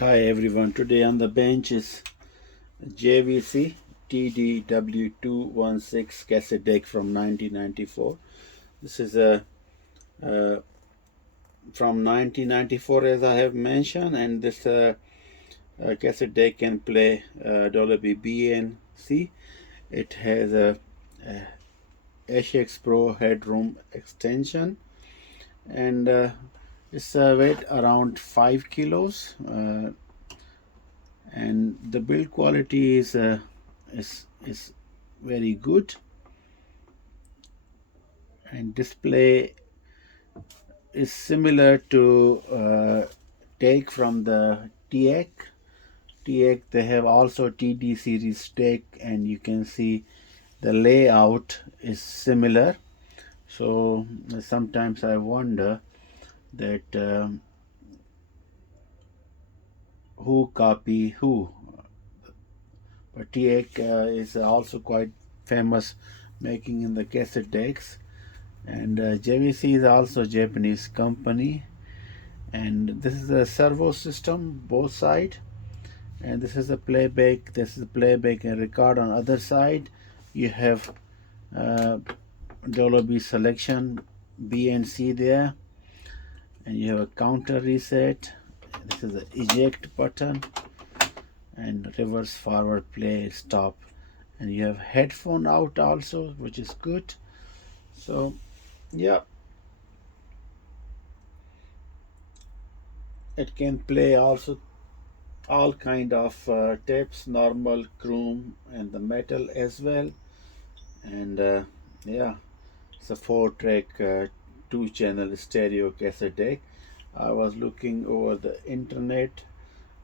Hi everyone, today on the bench is JVC TD-W216 cassette deck from 1994. This is uh, from 1994 as I have mentioned, and this cassette deck can play Dolby B and C. It has a HX Pro headroom extension, and it's weight around 5 kilos. And the build quality is very good, and display is similar to take from the TX. They have also TD series take, and you can see the layout is similar. So sometimes I wonder that who copy who. But TX is also quite famous making in the cassette decks. And JVC is also a Japanese company, and this is a servo system both side, and this is a playback and record. On other side you have uh, Dolby selection B and C there, and you have a counter reset. This is the eject button, and reverse forward play stop, and you have headphone out also, which is good. So yeah, it can play also all kind of tapes, normal, chrome, and the metal as well. And yeah, it's a 4-track, 2-channel stereo cassette deck. I was looking over the internet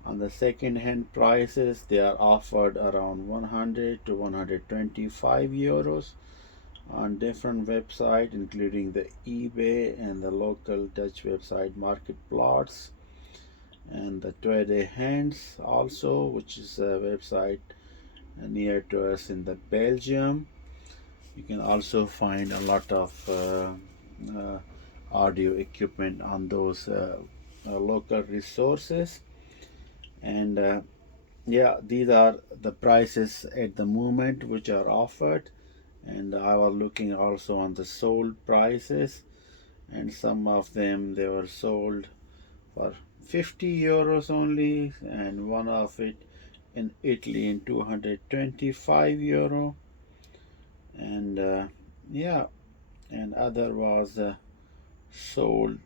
on the second-hand prices. They are offered around 100 to 125 euros on different websites, including the eBay and the local Dutch website Marketplaats, and the Tweede Hands also, which is a website near to us in the Belgium. You can also find a lot of uh, audio equipment on those local resources. And yeah, these are the prices at the moment which are offered. And I was looking also on the sold prices, and some of them they were sold for 50 euros only, and one of it in Italy in 225 euro. And yeah, and other was sold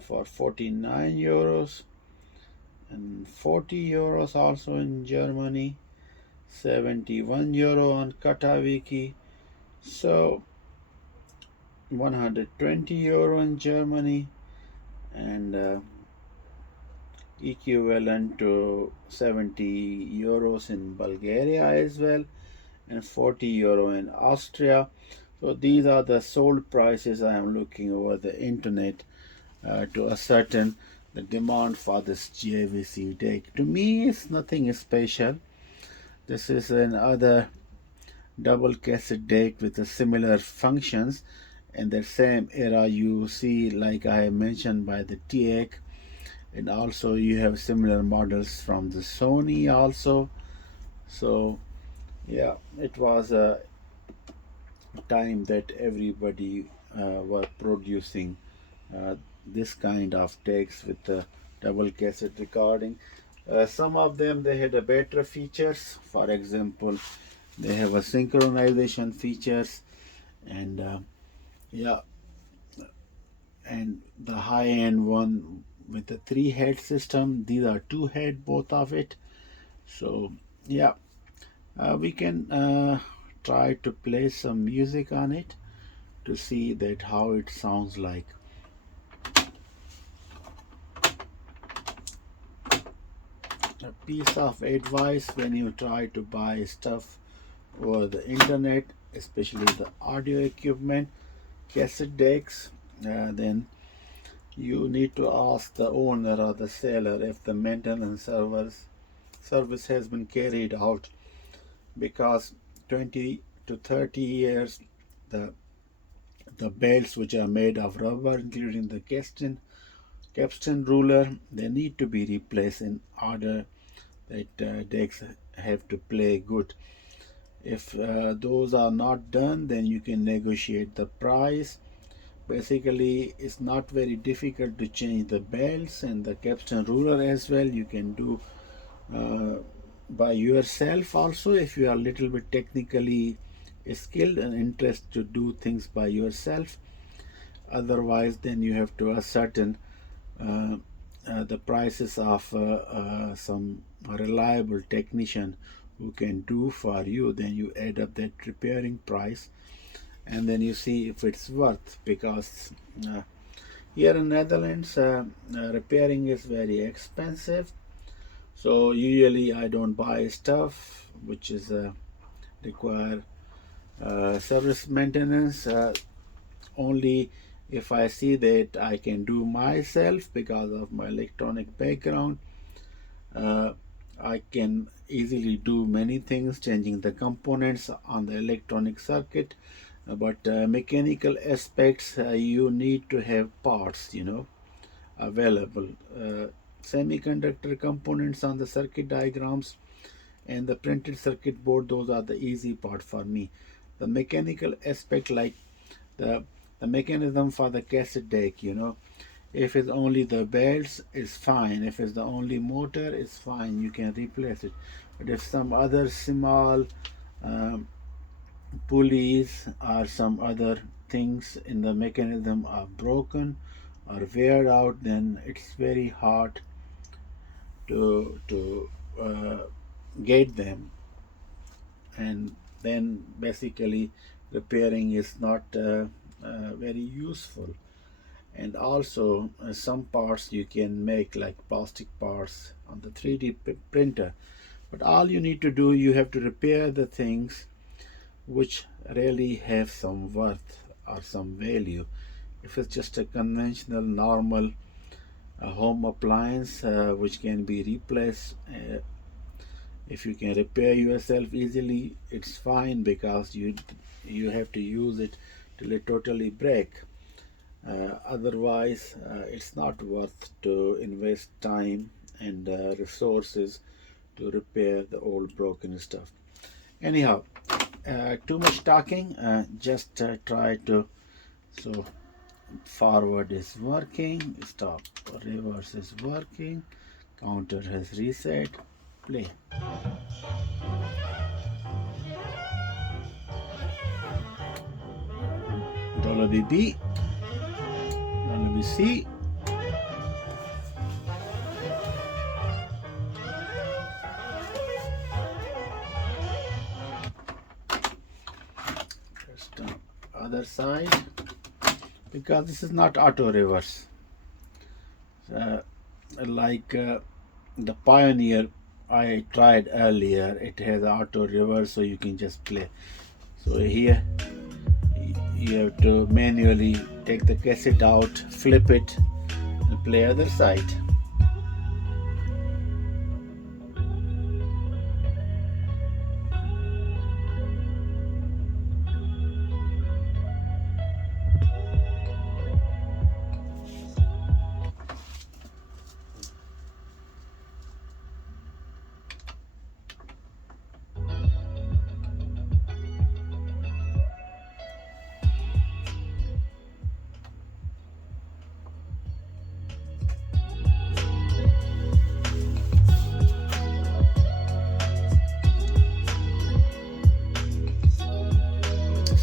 for 49 euros and 40 euros also in Germany, 71 euro on Katawiki. So 120 euro in Germany, and equivalent to 70 euros in Bulgaria as well, and 40 euro in Austria. So these are the sold prices I am looking over the internet to ascertain the demand for this JVC deck. To me, it's nothing special. This is another double cassette deck with a similar functions. In the same era, you see, like I mentioned, by the TX, and also you have similar models from the Sony also. So yeah, it was a time that everybody were producing uh, this kind of takes with the double cassette recording. Some of them they had a better features. For example, they have a synchronization features, and yeah, and the high end one with the 3-head system. These are 2-head, both of it. So yeah, we can try to play some music on it to see that how it sounds like. A piece of advice when you try to buy stuff over the internet, especially the audio equipment, cassette decks, then you need to ask the owner or the seller if the maintenance service has been carried out, because 20 to 30 years the belts which are made of rubber, including the casting, capstan ruler, they need to be replaced in order that decks have to play good. If those are not done, then you can negotiate the price. Basically, it's not very difficult to change the belts and the capstan ruler as well. You can do uh, by yourself also if you are a little bit technically skilled and interested to do things by yourself. Otherwise, then you have to ascertain uh, the prices of some reliable technician who can do for you. Then you add up that repairing price, and then you see if it's worth, because here in Netherlands repairing is very expensive. So usually I don't buy stuff which is require service maintenance. Only if I see that I can do myself because of my electronic background. uh, I can easily do many things, changing the components on the electronic circuit. But mechanical aspects, you need to have parts, available. Semiconductor components on the circuit diagrams and the printed circuit board, those are the easy part for me. The mechanical aspect, like the the mechanism for the cassette deck, if it's only the belts, it's fine. If it's the only motor, it's fine, you can replace it. But if some other small um, pulleys or some other things in the mechanism are broken or wear out, then it's very hard to get them. And then basically repairing is not very useful. And also some parts you can make, like plastic parts on the 3D printer. But all you need to do, you have to repair the things which really have some worth or some value. If it's just a conventional normal home appliance which can be replaced, if you can repair yourself easily, it's fine, because you have to use it till it totally break. Otherwise, it's not worth to invest time and resources to repair the old broken stuff. Anyhow, too much talking. Just try to. So forward is working, stop, reverse is working, counter has reset, play. $BB, $BC. Just on other side, because this is not auto reverse. Like the Pioneer I tried earlier, it has auto reverse, so you can just play. So here you have to manually take the cassette out, flip it, and play other side.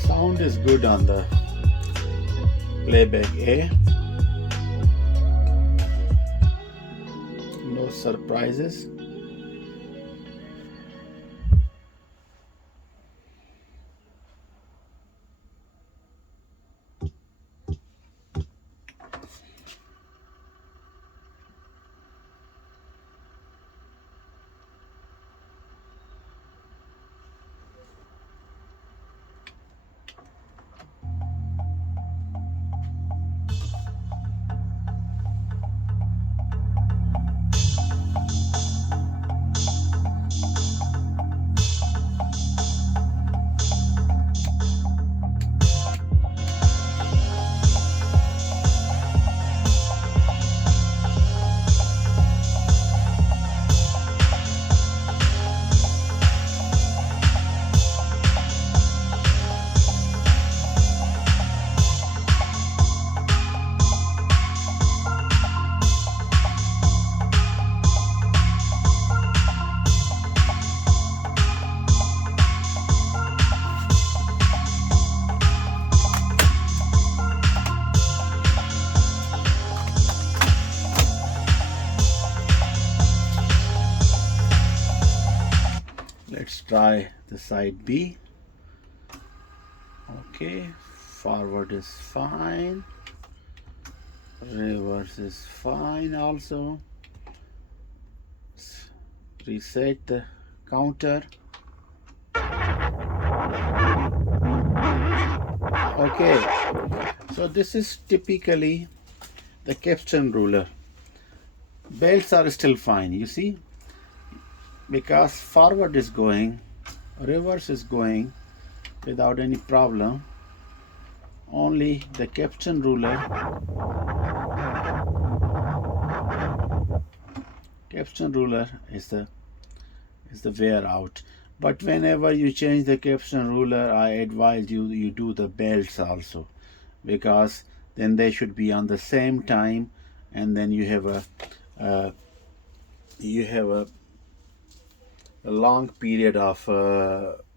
Sound is good on the playback A. No surprises. let's try the side B. Okay, forward is fine, reverse is fine also. Reset the counter. Okay, so this is typically the capstan ruler. Belts are still fine, you see, because forward is going, reverse is going without any problem. Only the capstan ruler is the wear out. But whenever you change the capstan ruler, I advise you do the belts also, because then they should be on the same time, and then you have a long period of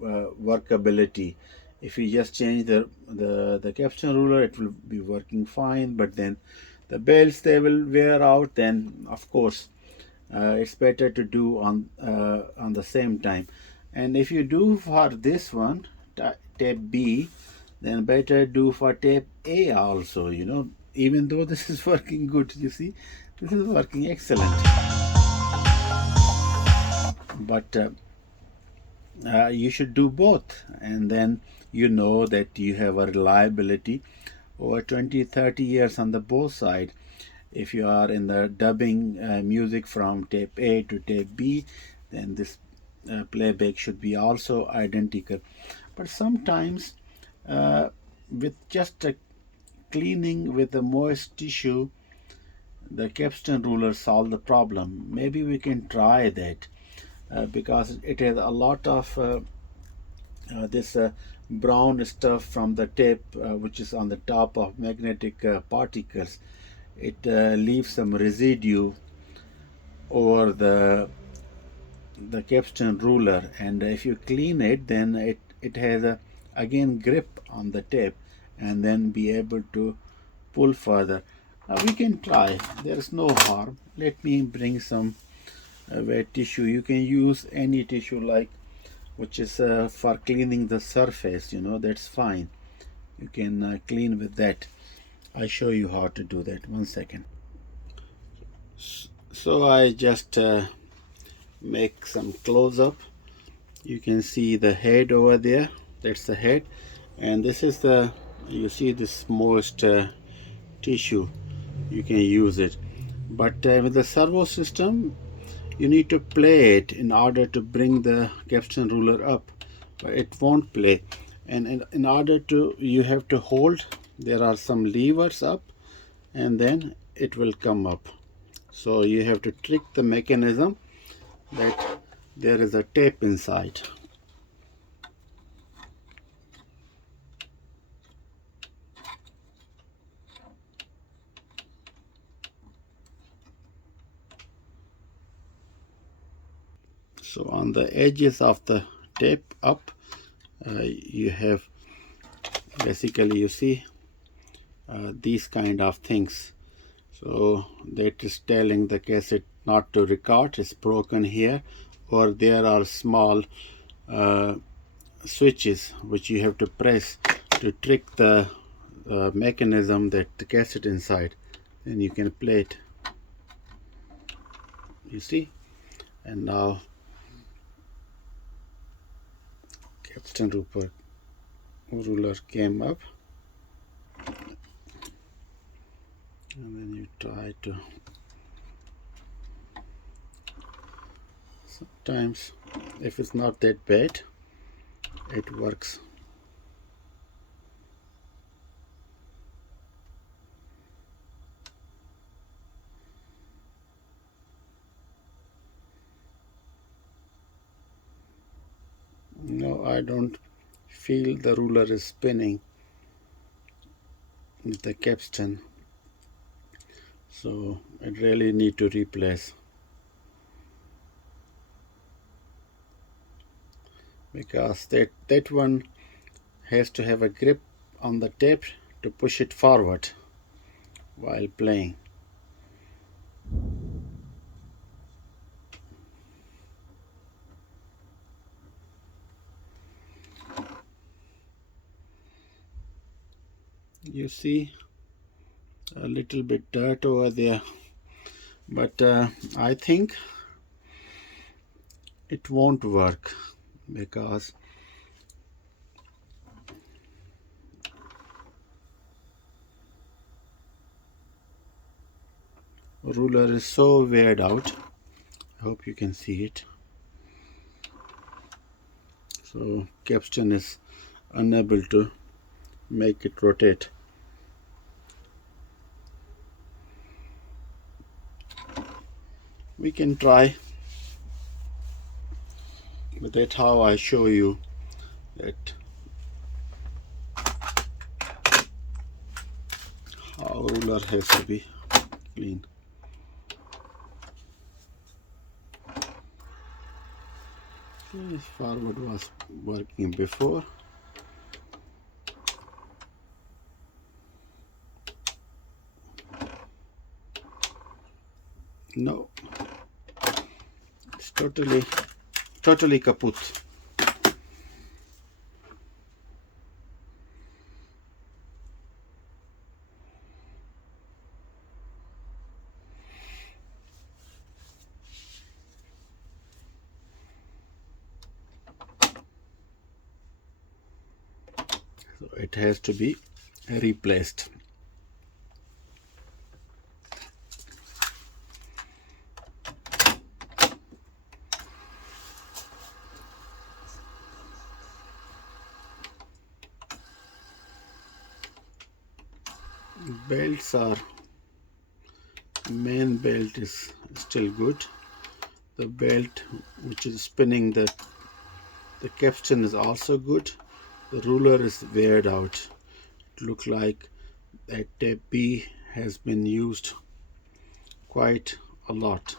workability. If you just change the capstan ruler, it will be working fine, but then the belts, they will wear out. Then of course it's better to do on the same time. And if you do for this one, tape B, then better do for tape A also, you know, even though this is working good. You see, this is working excellent, but you should do both, and then you know that you have a reliability over 20-30 years on the both side. If you are in the dubbing music from tape A to tape B, then this playback should be also identical. But sometimes with just a cleaning with a moist tissue, the capstan ruler solve the problem. Maybe we can try that, because it has a lot of this brown stuff from the tape, which is on the top of magnetic particles. It leaves some residue over the capstan ruler, and if you clean it, then it has a again grip on the tape, and then be able to pull further. We can try, there is no harm. Let me bring some wet tissue. You can use any tissue like which is for cleaning the surface, you know, that's fine. You can clean with that. I show you how to do that. 1 second. So I just make some close up. You can see the head over there, that's the head, and this is the, you see this moist tissue. You can use it, but with the servo system you need to play it in order to bring the capstan ruler up, but it won't play. And in order to, you have to hold, there are some levers up, and then it will come up. So you have to trick the mechanism that there is a tape inside. So on the edges of the tape up, you have basically, you see these kind of things. So that is telling the cassette not to record. It's broken here, or there are small switches which you have to press to trick the mechanism that the cassette inside. Then you can play it. You see, and now capstan ruler came up, and then you try to, sometimes if it's not that bad, it works. No, I don't feel the ruler is spinning with the capstan, so I really need to replace, because that one has to have a grip on the tape to push it forward while playing. You see a little bit dirt over there, but I think it won't work because ruler is so weared out. I hope you can see it. So capstan is unable to make it rotate. We can try, but that's how I show you that how ruler has to be clean. Okay, forward was working before. No, it's totally kaput. So it has to be replaced. Belts are, main belt is still good. The belt which is spinning the capstan is also good. The ruler is weared out. It looks like that tape B has been used quite a lot.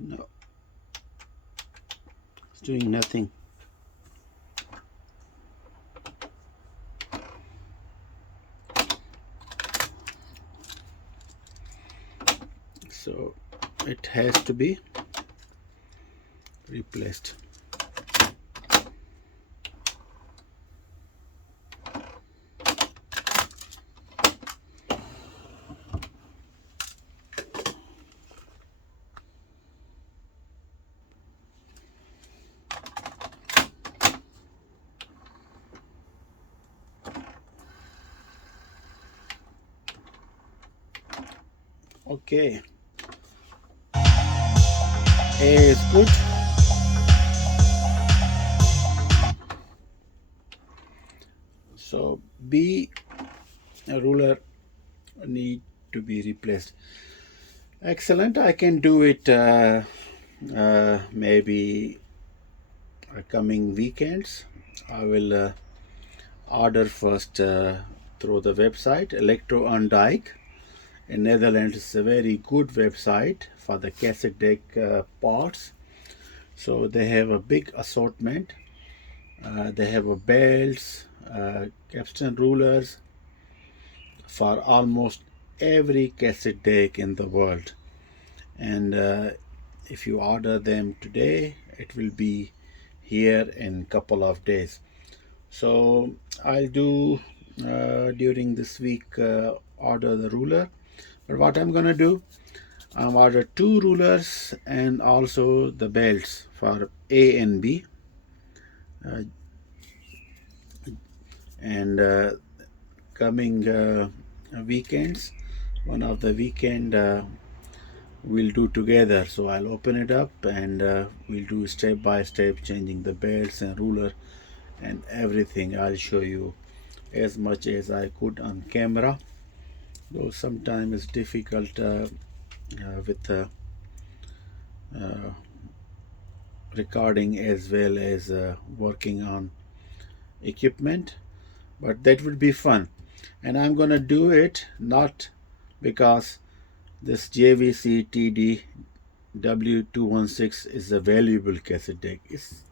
No, it's doing nothing. So it has to be replaced. Okay, A is good. So B ruler need to be replaced. Excellent. I can do it maybe coming weekends. I will order first through the website Electro on Dijk in Netherlands. Is a very good website for the cassette deck parts. So they have a big assortment. They have belts, capstan rulers for almost every cassette deck in the world. And if you order them today, it will be here in a couple of days. So I'll do during this week order the ruler. But what I'm gonna do, I'm order 2 rulers and also the belts for A and B. And coming weekends, one of the weekend we'll do together. So I'll open it up and we'll do step by step changing the belts and ruler and everything. I'll show you as much as I could on camera, though sometimes it's difficult with recording as well as working on equipment, but that would be fun. And I'm gonna do it not because this JVC TD-W216 is a valuable cassette deck. It's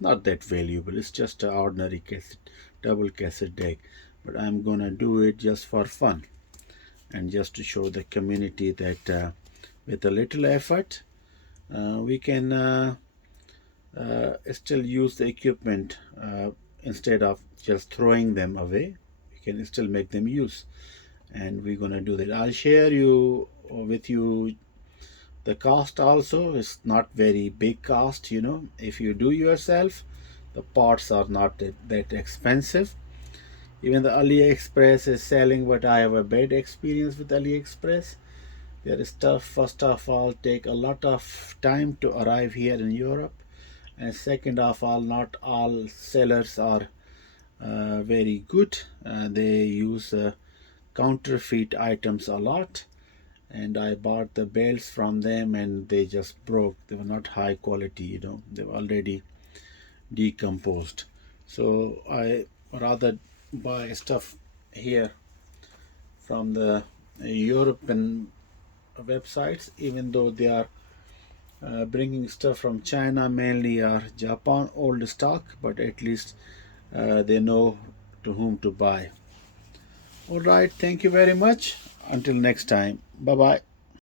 not that valuable. It's just an ordinary cassette, double cassette deck. But I'm gonna do it just for fun and just to show the community that with a little effort, we can still use the equipment instead of just throwing them away. We can still make them use, and we're gonna do that. I'll share you with you the cost also. Is not very big cost, you know. If you do yourself, the parts are not that expensive. Even the AliExpress is selling, but I have a bad experience with AliExpress. Their stuff, first of all, take a lot of time to arrive here in Europe, and second of all, not all sellers are very good. They use counterfeit items a lot, and I bought the belts from them and they just broke. They were not high quality, you know, they were already decomposed. So I rather buy stuff here from the European websites, even though they are bringing stuff from China mainly or Japan, old stock, but at least they know to whom to buy. All right, thank you very much. Until next time, bye bye.